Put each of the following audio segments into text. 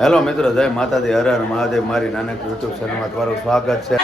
Hello મિત્રો, જય માતાજી, હર હર મહાદેવ. મારી નાનક યુટ્યુબ ચેનલમાં તમારું સ્વાગત છે.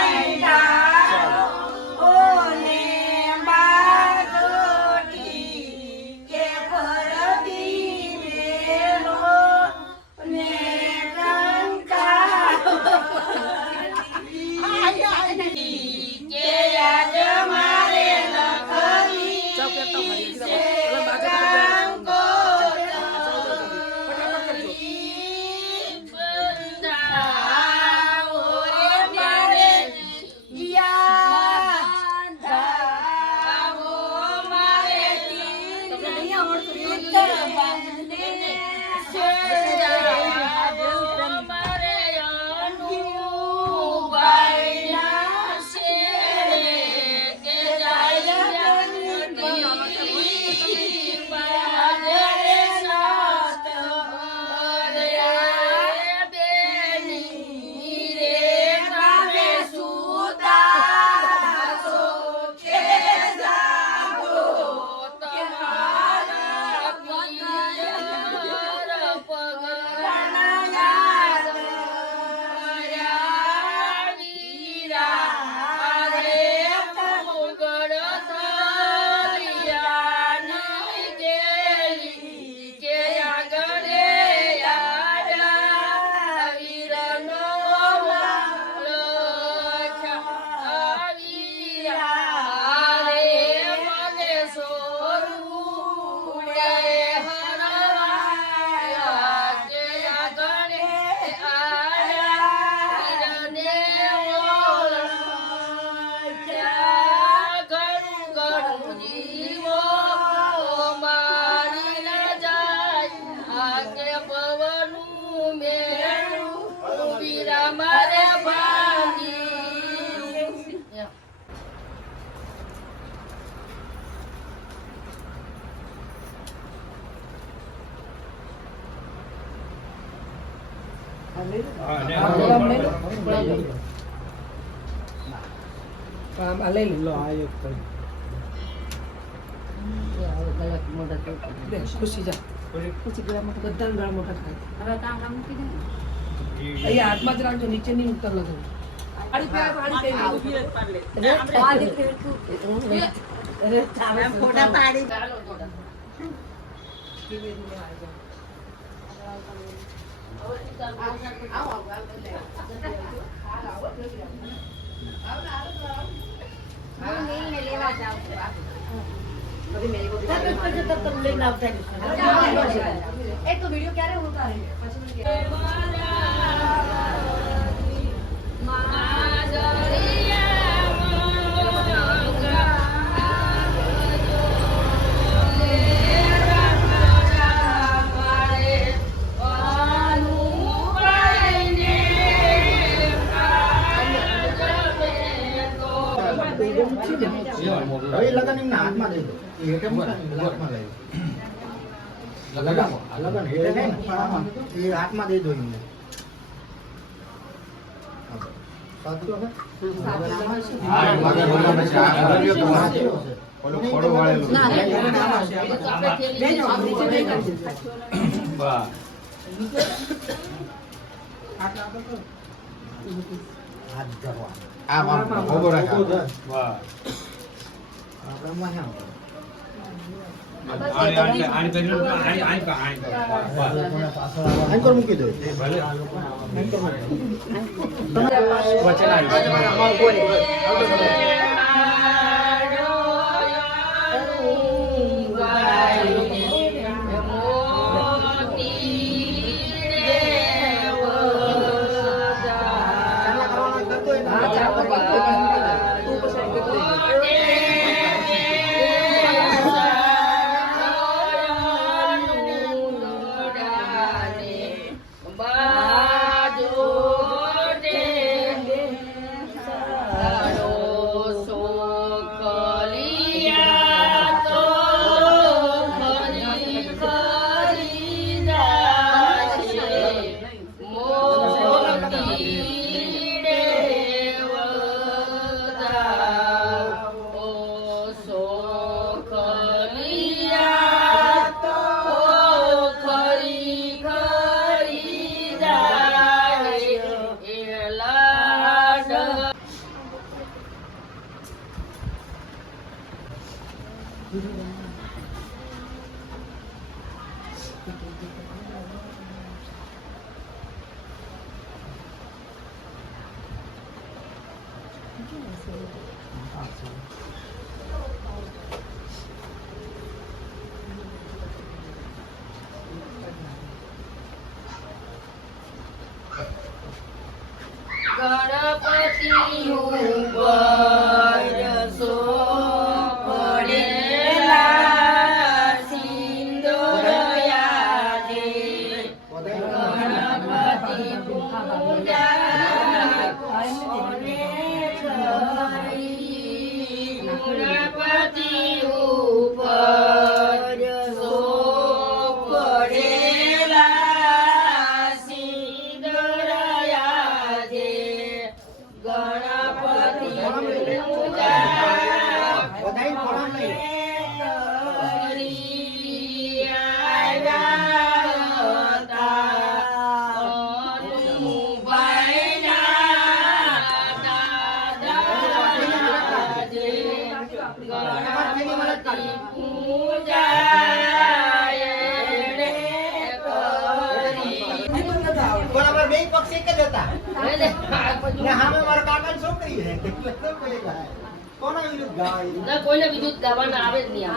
ખુશી જા ખુશી ગળામાં બધા ગળા મોટા થાય હવે કામ કામ મૂકી દે અહીંયા હાથમાં જ રાખજો, નીચે નહીં ઉતરવા દો. આડી પે આડી પે અરે ફોટા પાડી એક તો વિડિયો ક્યારે ઉતારે લગન હાથમાં દઈ દો, હાથમાં દઈ દો એમને. મૂકી દો. ગણપતિ ઉપર પડેલા સિંદૂરયા દે ગણપતિ પૂજા કોને કરી ગણપતિ ઉપર પડેલા સિંદૂરયા દે ગણપતિ પૂજા બધાય પ્રણામ નહીં. કરી આવ્યા હતા અનુભાઈના દાદા જે ગણપતિ પૂજા એણે કરી. બરાબર બે પક્ષ એક જ હતા. ને સામે મારા કાકાની છોકરી છે. કોના વિરુદ્ધ ગાય? ના કોઈને બીજું ગાવાના આવે જ નહીં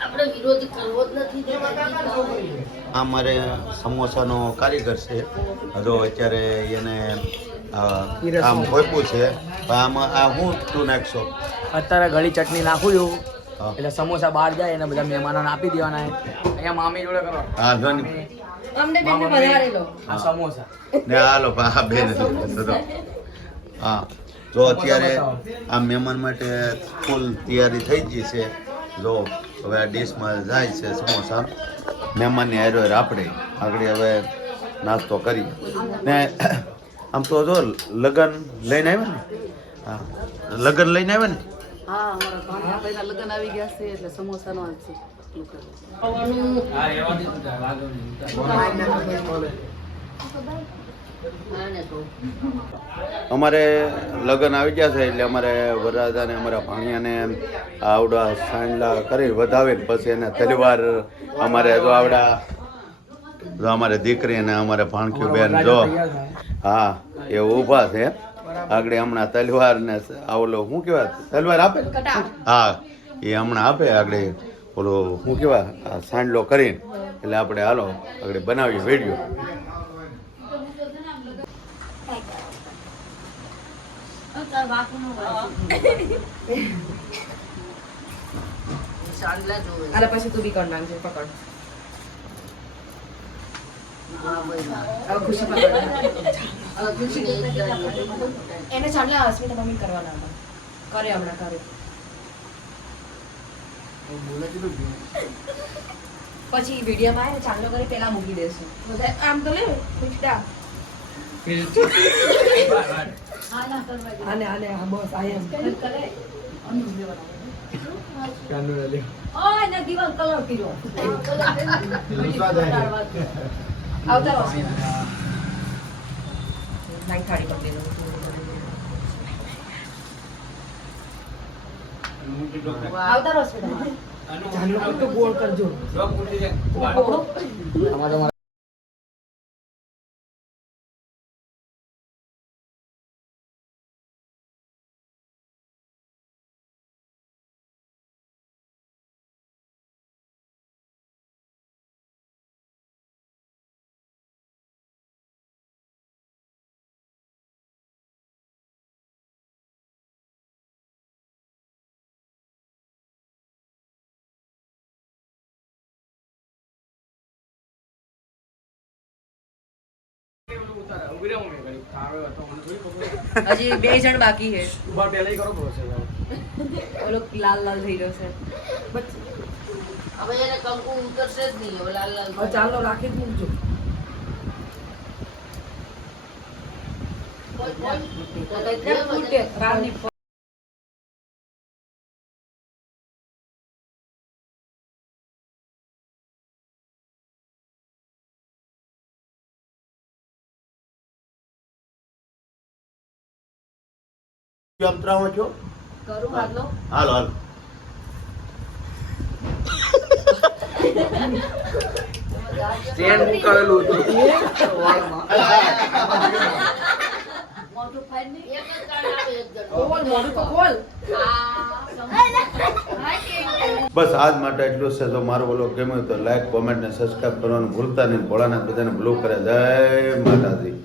આપણે વિરોધ કરવો જ નથી. એમાં કાકાની છોકરી છે. આ મારે સમોસાનો કારીગર છે જો અત્યારે એને આમ ખોપ્યું છે પણ આમાં આ હું તું નાખશો અત્યારે ગળી ચટણી નાખું છું હા. એટલે સમોસા બહાર જાય અને બધા મહેમાનોને આપી દેવાના છે. અહીંયા મામી જોડે કરો હા જો ને. અમને બેનને વધારે લો. આ સમોસા ને હાલો આ બેન હા જો અત્યારે આ મહેમાન માટે ફૂલ તૈયારી થઈ ગઈ છે જો હવે આ ડીશમાં જાય છે સમોસા મહેમાનની હારે આપણે આગળ હવે નાસ્તો કરી ને આમ તો જો લગન લઈને આવ્યા ને હા લગન લઈને આવ્યા ને હા અમારા ભાણિયા ભાઈના લગ્ન આવી ગયા છે એટલે સમોસાનો જ છે. અમારે લગ્ન આવી ગયા છે એટલે અમારે વરરાજાને અમારા ભાણિયાને આવડા સાંડલા કરી વધાવીને પછી એને તલવાર અમારે જો આવડા જો અમારે દીકરી અને અમારે ભાણક્યું બેન જો હા એ ઊભા છે આગળ હમણાં તલવાર ને આવલો શું કહેવાય તલવાર આપે હા એ હમણાં આપે આગળ ઓલો શું કહેવાય સાંડલો કરીને એટલે આપણે હાલો આગળ બનાવીએ વિડીયો અરે પછી તું બી કર નાખજે પકડ. હવે ખુશી પકડ. હવે ખુશી એને ચાંદલા અસ્મિતા મમ્મી કરવાના હતા. કરે હમણાં કરે. પછી વિડીયોમાં આવે ને ચાંદલો કરી પેલા મૂકી દેશું. બધા આમ તો લે ખુશડા. આને હા બસ આ એમ કરે. ઓય ને દીવાલ કલર કર્યો. આવતા રહો. નાઈ થાળી પકડી લો. આવતા રહો સ્પીડ. ચાંદલો તો ગોળ કરજો. હજી બે જણ બાકી છે. ઓલો લાલ લાલ થઈ રહ્યો છે. હવે એને કંકુ ઉતરશે જ નહીં. હવે લાલ લાલ ચાલો રાખી જ મૂકજો. રાતની અંતરાવો છો કરું હાલો. હાલો હાલો સ્ટેન્ડ મુકાવેલું હતું મોટું એક જ દાડે આવે એક જણ. ખોલ મોઢું તો ખોલ બસ આજ માટે એટલું જ છે. જો મારો વ્લોગ ગમ્યો તો લાઈક કોમેન્ટ ને સબસ્ક્રાઇબ કરવાનું ભૂલતા નહીં. ભોળાનાથ બધાને ભલું કરે. જય માતાજી.